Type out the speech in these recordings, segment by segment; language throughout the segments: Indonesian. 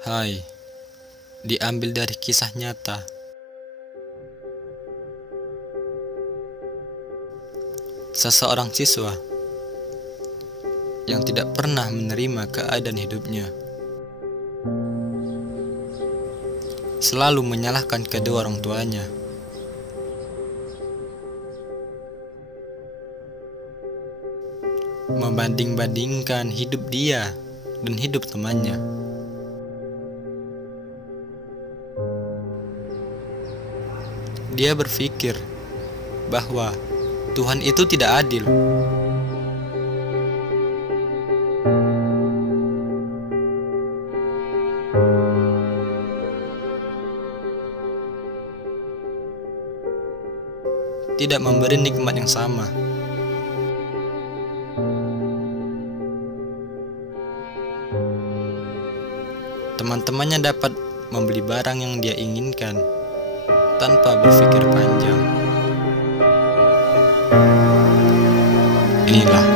Hai, diambil dari kisah nyata. Seseorang siswa yang tidak pernah menerima keadaan hidupnya, selalu menyalahkan kedua orang tuanya. Membanding-bandingkan hidup dia dan hidup temannya. Dia berpikir bahwa Tuhan itu tidak adil. Tidak memberi nikmat yang sama. Teman-temannya dapat membeli barang yang dia inginkan tanpa berpikir panjang. Inilah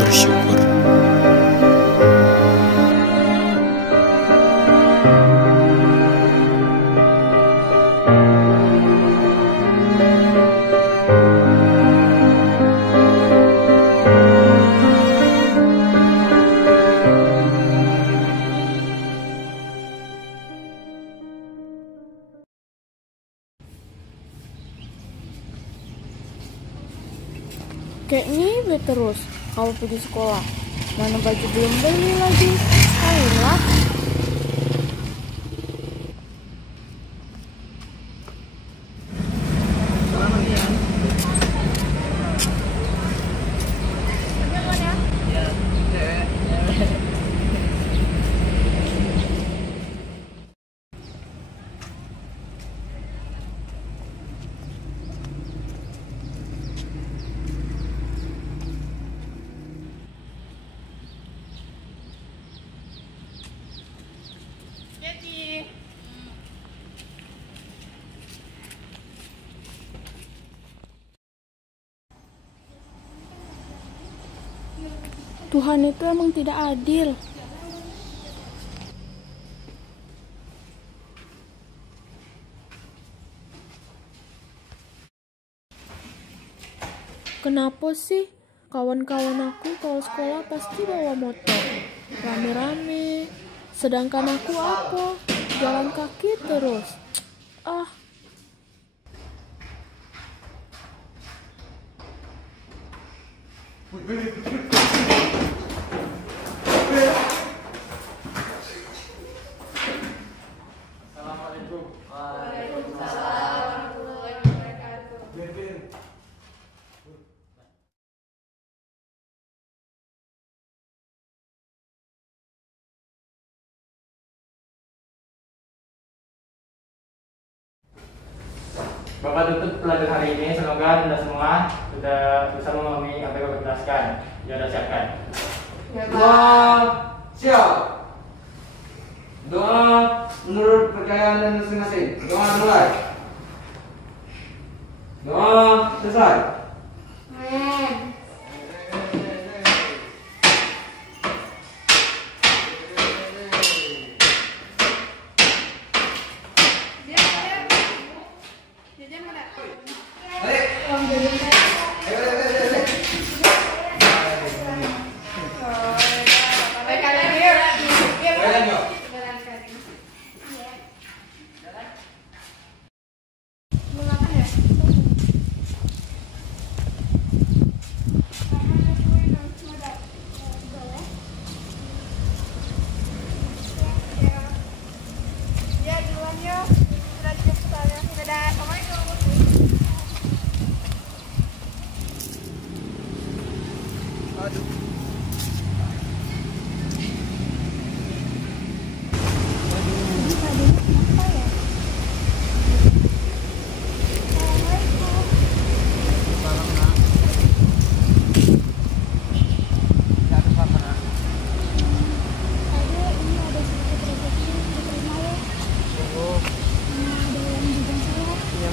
bersyukur. Kayak ngibet terus kalau pergi sekolah. Mana baju belum beli lagi. Ayolah. Tuhan itu emang tidak adil. Kenapa sih kawan-kawan aku kalau sekolah pasti bawa motor rame-rame, sedangkan aku apa? Jalan kaki terus. Ah. Assalamualaikum. Bapak tutup pelajaran hari ini, semoga Anda semua sudah bisa memahami apa yang Bapak jelaskan. Ya, sudah siapkan. Doa siap. Doa menurut percayaan dan masing-masing. Doa mulai. Doa selesai. Amin.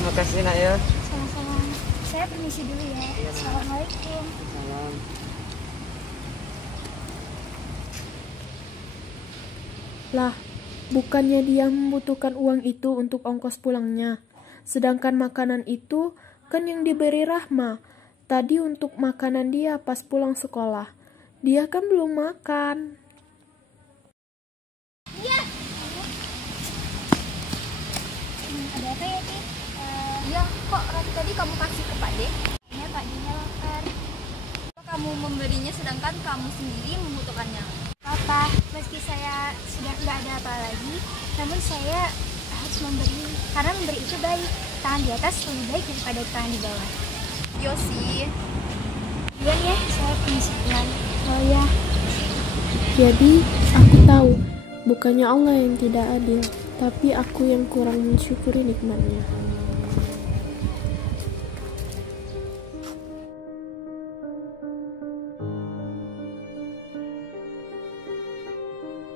Makasih nak ya. Sama-sama. Saya permisi dulu ya. Iya, Nak. Assalamualaikum. Salam. Lah, bukannya dia membutuhkan uang itu untuk ongkos pulangnya. Sedangkan makanan itu kan yang diberi Rahma. Tadi untuk makanan dia pas pulang sekolah. Dia kan belum makan. Ada apa ya, Ki? Ya, kok roti tadi kamu kasih ke Pak D? Ya, Pak D-nya lapar. Kamu memberinya sedangkan kamu sendiri membutuhkannya. Papa, meski saya sudah nggak ada apa lagi, namun saya harus memberi, karena memberi itu baik. Tangan di atas lebih baik daripada tangan di bawah. Yosi, Duluan ya, saya permisi pulang. Oh ya. Jadi, aku tahu bukannya Allah yang tidak adil, tapi aku yang kurang mensyukuri nikmatnya.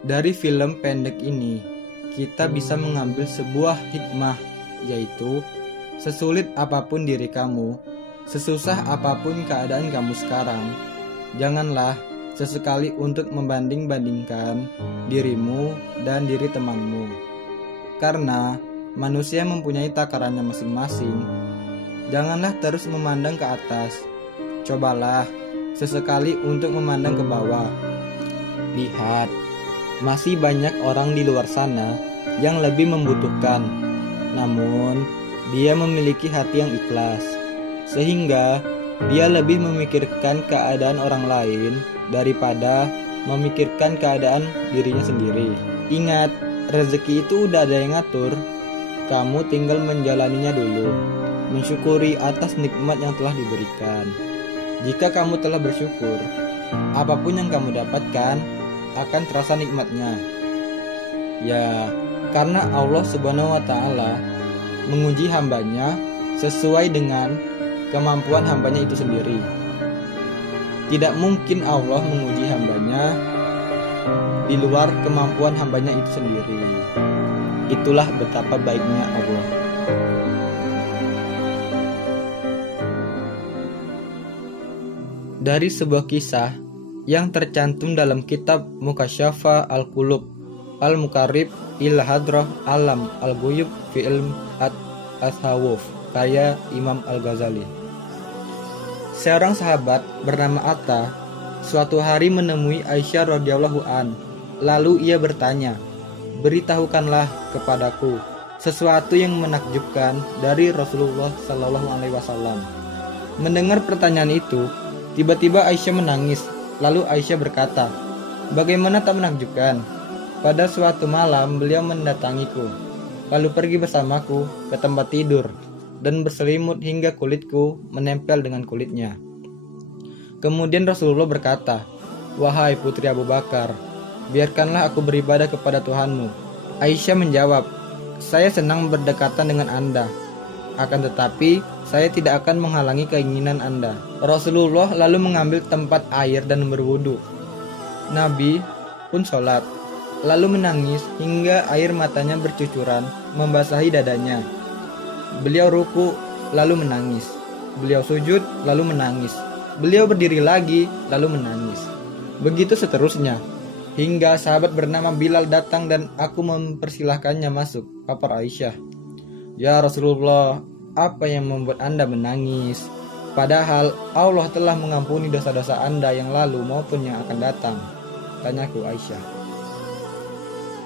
Dari film pendek ini, kita bisa mengambil sebuah hikmah, yaitu sesulit apapun diri kamu, sesusah apapun keadaan kamu sekarang, janganlah sesekali untuk membanding-bandingkan dirimu dan diri temanmu. Karena manusia mempunyai takarannya masing-masing. Janganlah terus memandang ke atas. Cobalah sesekali untuk memandang ke bawah. Lihat, masih banyak orang di luar sana yang lebih membutuhkan. Namun, dia memiliki hati yang ikhlas, sehingga dia lebih memikirkan keadaan orang lain daripada memikirkan keadaan dirinya sendiri. Ingat, rezeki itu udah ada yang ngatur. Kamu tinggal menjalaninya dulu, mensyukuri atas nikmat yang telah diberikan. Jika kamu telah bersyukur, apapun yang kamu dapatkan akan terasa nikmatnya. Ya, karena Allah Subhanahu wa Ta'ala menguji hambanya sesuai dengan kemampuan hambanya itu sendiri. Tidak mungkin Allah menguji hambanya di luar kemampuan hambanya itu sendiri. Itulah betapa baiknya Allah. Dari sebuah kisah yang tercantum dalam kitab Mukasyafa Al-Qulub Al-Mukarrib ila Hadrah Alam Al-Ghuyub fi Ilm At-Tasawuf karya Imam Al-Ghazali. Seorang sahabat bernama Atta suatu hari menemui Aisyah radhiyallahu an. Lalu ia bertanya, "Beritahukanlah kepadaku sesuatu yang menakjubkan dari Rasulullah sallallahu alaihi wasallam." Mendengar pertanyaan itu, tiba-tiba Aisyah menangis. Lalu Aisyah berkata, "Bagaimana tak menakjubkan? Pada suatu malam beliau mendatangiku, lalu pergi bersamaku ke tempat tidur dan berselimut hingga kulitku menempel dengan kulitnya. Kemudian Rasulullah berkata, 'Wahai putri Abu Bakar, biarkanlah aku beribadah kepada Tuhanmu.' Aisyah menjawab, 'Saya senang berdekatan dengan Anda, akan tetapi saya tidak akan menghalangi keinginan Anda.' Rasulullah lalu mengambil tempat air dan berwudu. Nabi pun sholat, lalu menangis hingga air matanya bercucuran membasahi dadanya. Beliau ruku lalu menangis. Beliau sujud lalu menangis. Beliau berdiri lagi lalu menangis. Begitu seterusnya, hingga sahabat bernama Bilal datang dan aku mempersilahkannya masuk. Kata Aisyah, 'Ya Rasulullah, apa yang membuat Anda menangis? Padahal Allah telah mengampuni dosa-dosa Anda yang lalu maupun yang akan datang.' Tanyaku Aisyah.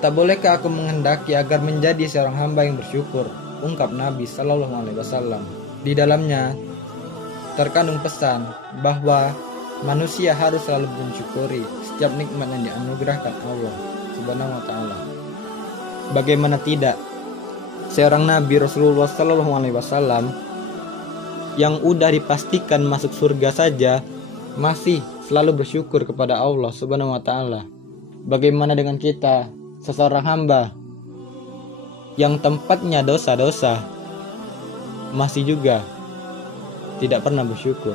'Tak bolehkah aku menghendaki agar menjadi seorang hamba yang bersyukur?' ungkap Nabi Sallallahu Alaihi Wasallam. Di dalamnya terkandung pesan bahwa manusia harus selalu mensyukuri setiap nikmat yang dianugerahkan Allah Subhanahu Wa Taala. Bagaimana tidak? Seorang Nabi Rasulullah Sallallahu Alaihi Wasallam yang udah dipastikan masuk surga saja masih selalu bersyukur kepada Allah Subhanahu Wa Taala. Bagaimana dengan kita, seseorang hamba yang tempatnya dosa-dosa, masih juga tidak pernah bersyukur?